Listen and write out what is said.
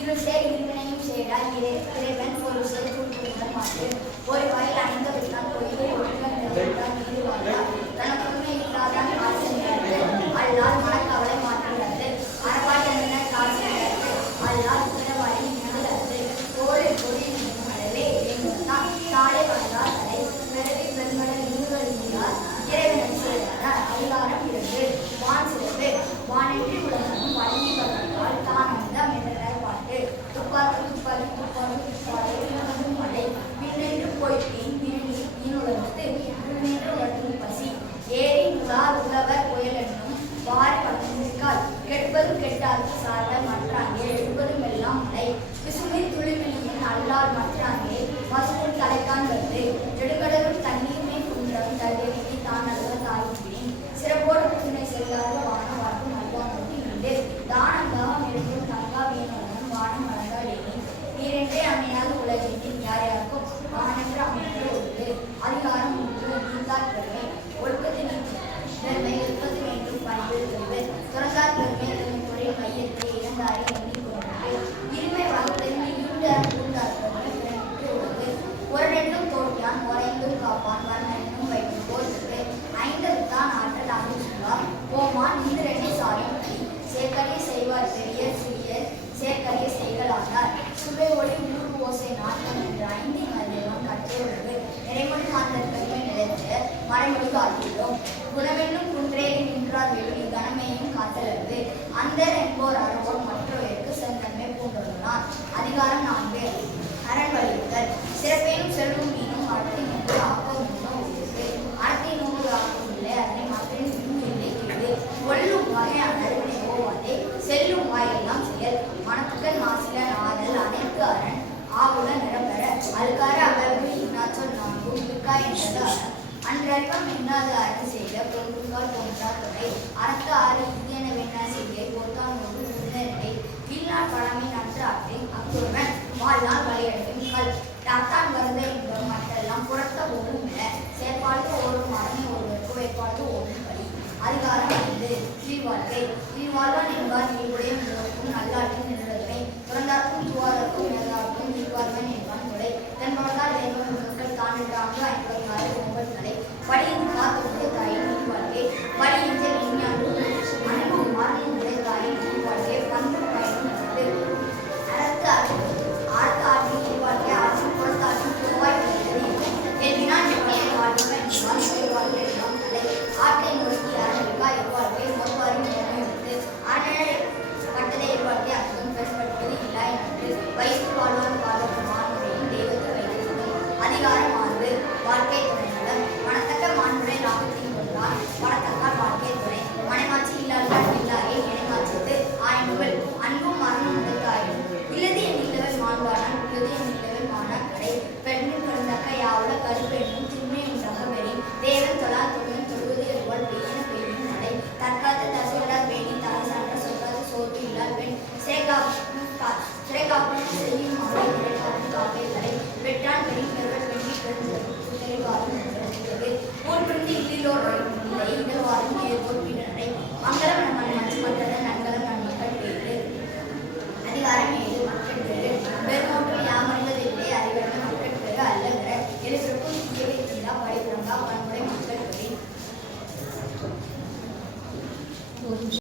இருட்டே இருவினையும் சேராய் இறைவன் ஒரு சொல் கூறுதல் மாட்டு ஒரு வாயில் 5 விட்டால் பொய்யை ஒழுங்கால் நிறைவிட்டால் நீர் வாழ்ந்தார் தனக்குமே இல்லாதான் காசு அல்லால் மனக்கவலை மாற்றுகிறது அறவாய் என்ன காசு அல்லால் உணவாடி நிகழ்கிறது கோழை பொருள் மடலே என்பதுதான் சாலை வந்தால் தலை பிறவி பெண்மடல் நீர்வழியார் இறைவன் சொல்கிறார் அதிகாரம் 2 வான் சிறப்பு வானெற்றி உலகம் வழங்கி வருவதால் தான் வந்தம் என்ற பாட்டு துப்பாக்கி துப்பாக்கி துப்பாக்கி துப்பாக்கி இனமதும் மழை பின்னென்று போய்த்தேன் பின்னி உலகத்து முன்னென்று உலகம் பசி ஏறி உலார் உழவர் புயல் என்னும் வாரி படுத்திருக்கால் கெடுப்பதும் கெட்டார்க்கு சார்பாய் மற்றாங்கே எடுப்பதும் எல்லாம் மழை விசுமின் துளிவிலியின் அல்லால் மற்றாங்கே பசுவும் தலைக்கான் வந்து நெடுங்கடலும் தண்ணீர்மே குன்றம் தள்ளிவிட்டு தான் நல்ல தாய்ப்பின் சிறப்போடு புதுமை செல்லாத வான வாக்கும் நல்வானோடு உண்டு தானம் தாகம் இருக்கும் தங்கா வீணம் வானம் வளர்ந்தாலேனே நீரென்றே அமையாத உலகின் யார் யாருக்கும் வானென்று அமைந்து உள்ளது அதிகாரம் 3 நீந்தார் பெருமை ஒழுக்கத்தின் பெருமை இருப்பது வேண்டும் பணிகள் பெறுவர் துறந்தார் பெருமை தன் தொழில் மையத்தை இழந்தாரை எண்ணிக்கொண்டது இருமை வகுப்பெருமை ஈண்டார் பூண்டார் பெருமை பிறனுக்கு உள்ளது ஒரெண்டும் தோற்றான் ஒரைந்தும் காப்பான் வர்ணனும் வைக்கும் போகிறது 5 தான் ஆற்றல் அமைச்சுள்ளார் ஓமான் இந்திரனை சாயும் சேர்க்கலை செய்வார் பெரியர் சிறியர் சேர்க்கலை செய்களானார் சுவை ஒளி ஊர் ஓசை நாட்டம் என்ற 5 மதியம் கற்றுள்ளது நிறைமொழி மாந்தர் பெருமை நிலைத்து மறைமொழி காட்டுள்ளோம் குணமென்னும் குன்றேறி நின்றார் வெளி கனமையும் காத்தலது அந்தர் என்போர் அறவோர் மற்றவருக்கு செந்தன்மை பூண்டுள்ளார் அதிகாரம் 4 அரண் வலியுறுத்தல் சிறப்பேனும் செல்வம் மீனும் அறத்தை நோக்கு ஆக்கம் உண்ணும் உள்ளது அறத்தை நோக்கு ஆக்கம் இல்லை அதனை மக்களின் இன்னும் இல்லை கேடு கொல்லும் வகையான அறிவினை ஓவாதே செல்லும் வாயெல்லாம் செயல் மனத்துக்கள் மாசில நாதல் அனைத்து அரண் ஆகுல நிரம்பெற அல்கார அகர்வு இன்னாச்சொல் நான்கும் இருக்கா என்றது அரண் அன்றறிவம் இன்னாத அரண் செய்த பொருட்கால் போன்றார் தொகை அறத்த ஆறு இந்தியன வேண்டா செய்ய பொருத்தான் ஒன்று முன்னேறி வீழ்நாள் பழமை நன்று ஆற்றி அக்குருவன் வாழ்நாள் வழியடைக்கும் கல்